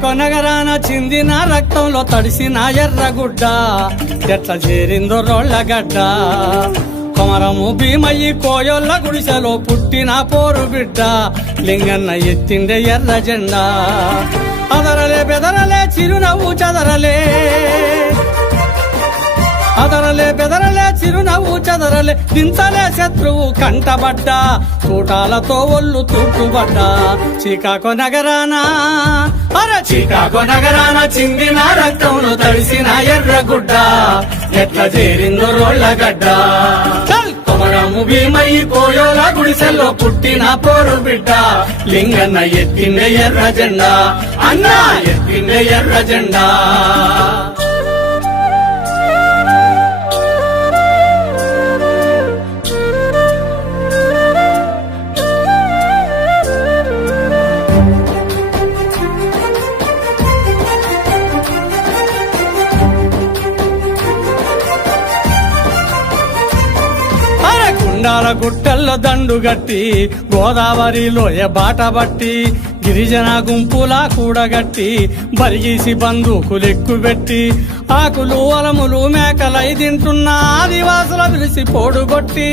Chicago నగరాన చిందిన రక్తంలో తడిసిన ఎర్రగుడ్డ ఎట్లా చేరిందో రోళ్ళగడ్డ కొమరము భీమయ్యి కోయొల్ల గుడిసెలో పుట్టిన పోరు బిడ్డ లింగన్న ఎత్తిండే ఎర్ర జెండా అదరలే బెదరలే చిరునవ్వు చదరలే అదరలే బెదరలే చిరునవ్వు చదరలే దించలే శత్రువు కంటబడ్డ తూటాలతో ఒళ్ళు తూటుబడ్డా చికాగో నగరాన చికాగో నగరాన చిందిన రక్తంలో తడిసిన ఎర్రగుడ్డ ఎట్లా చేరిందో రోళ్ళగడ్డ కొమరము భీమయ్యి కోయోల గుడిసెల్లో పుట్టిన పోరు బిడ్డ లింగన్న ఎత్తిండే ఎర్ర జెండా అన్నా ఎత్తిండే ఎర్ర జెండా గుండాల గుట్టల్లో దండుగట్టి గోదావరిలోయ బాట బట్టి గిరిజన గుంపుల కూడగట్టి బరిగీసి బందూకులెక్కుబెట్టి ఆకులు అలములు మేకలై తింటున్న ఆదివాసుల పిలిచి పోడుగొట్టి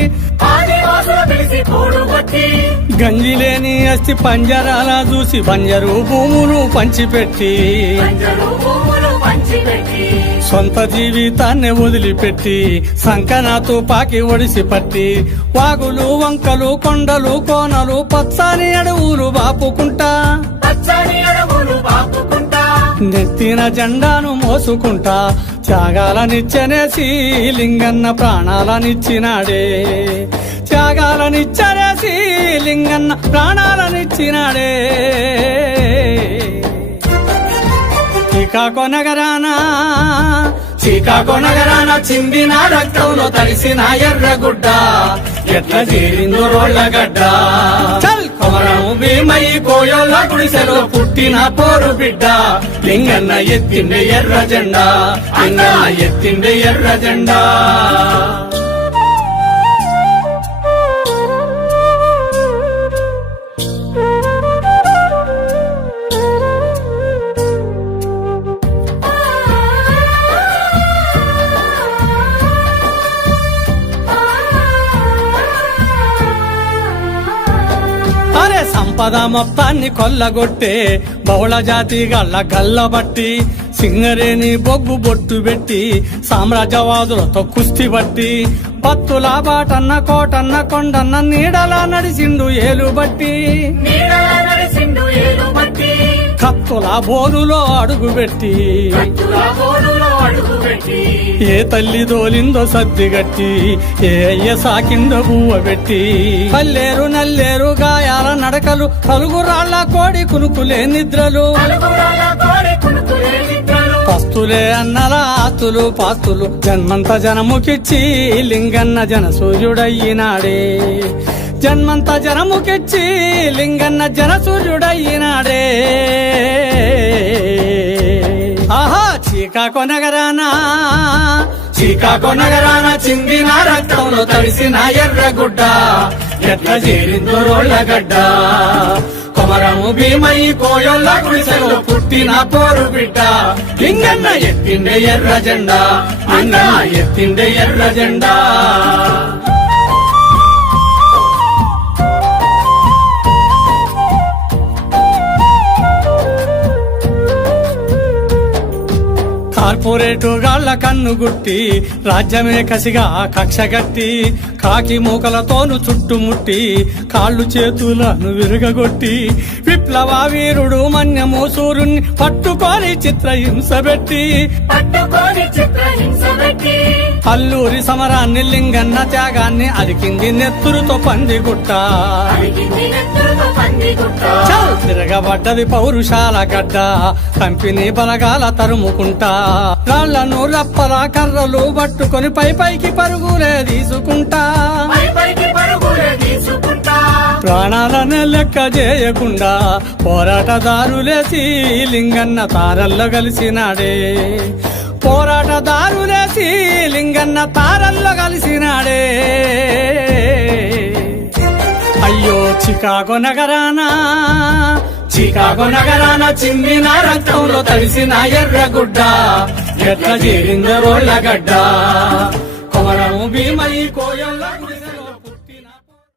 గంజిలేని అస్థి పంజరాల చూసి బంజరు భూములు పంచిపెట్టి సొంత జీవితాన్ని వదిలిపెట్టి సంకన తుపాకి ఒడిసి పట్టి వాగులు వంకలు కొండలు కోనలు పచ్చని అడవులు బాపుకుంటా నెత్తిన జెండాను మోసుకుంటా త్యాగాలనిచ్చనేసి లింగన్న ప్రాణాలనిచ్చినాడే త్యాగాలనిచ్చనేసి లింగన్న ప్రాణాలనిచ్చినాడే చికాగో నగరాన చిందిన రక్తంలో తడిసిన ఎర్రగుడ్డ ఎట్లా చేరిందో రోళ్ళగడ్డ కొమరము భీమయ్యి కోయోల గుడిసెలో పుట్టిన పోరు బిడ్డ లింగన్న ఎత్తిండే ఎర్ర జెండా అన్న ఎత్తిండే ఎర్ర జెండా సంపద మొత్తాన్ని కొల్లగొట్టే బహుళ జాతి గళ్ళ గల్లబట్టి సింగరేని బొగ్గు బొట్టు పెట్టి సామ్రాజ్యవాదులతో కుస్తీ బట్టి పత్తుల బాటన్న కోటన్న కొండన్న నీడలా నడిసిండు ఏలుబట్టి కత్తుల బోరులో అడుగుపెట్టి ఏ తల్లి దోలిందో సర్దిగట్టి ఏ అయ్య సాకిందో బువ్వ పెట్టి పల్లేరు నల్లేరు గాయాల నడకలు పలుగురాళ్ల కోడి కునుకులే నిద్రలు పస్తులే అన్నల ఆస్తులు పాస్తులు జన్మంత జనముకిచ్చి లింగన్న జన సూర్యుడయ్యినాడే జన్మంత జనముకిచ్చి లింగన్న జన సూర్యుడయ్యినాడే ఆహా చికాగో నగరాన చిందిన రక్తంలో తడిసిన ఎర్రగుడ్డ ఎట్లా చేరిందో రోళ్ళగడ్డ కొమరము భీమయ్యి కోయోళ్ళ గుడిసెలో పుట్టిన పోరు బిడ్డ లింగన్న ఎత్తిండే ఎర్ర జెండా అన్న ఎత్తిండే ఎర్ర జెండా కార్పొరేటు గాళ్ల కన్ను గుట్టి రాజ్యమే కసిగా కక్షగట్టి కాకి మూకలతోను చుట్టుముట్టి కాళ్ళు చేతులను విరుగగొట్టి విప్లవ వీరుడు మన్యము సూర్యుని పట్టుకొని చిత్రహింసబెట్టి అల్లూరి సమరాన్ని లింగన్న త్యాగాన్ని అలికింది నెత్తురుతో పందిగుట్ట తిరగబడ్డది పౌరుషాల గడ్డ కంపెనీ బలగాల తరుముకుంటా రాళ్లను రప్పల కర్రలు పట్టుకొని పైకి పరుగులే తీసుకుంటా ప్రాణాలను లెక్క చేయకుండా పోరాటదారులేసి లింగన్న తారల్లో కలిసినాడే పోరాటదారులేసి లింగన్న తారల్లో కలిసినాడే అయ్యో చికాగో చికాగో నగరాన చిమ్మిన రక్తంలో తడిసిన ఎర్రగుడ్డ ఎట్ల చేరింద రోళ్ళగడ్డ కొమరము భీమై కోయల్ల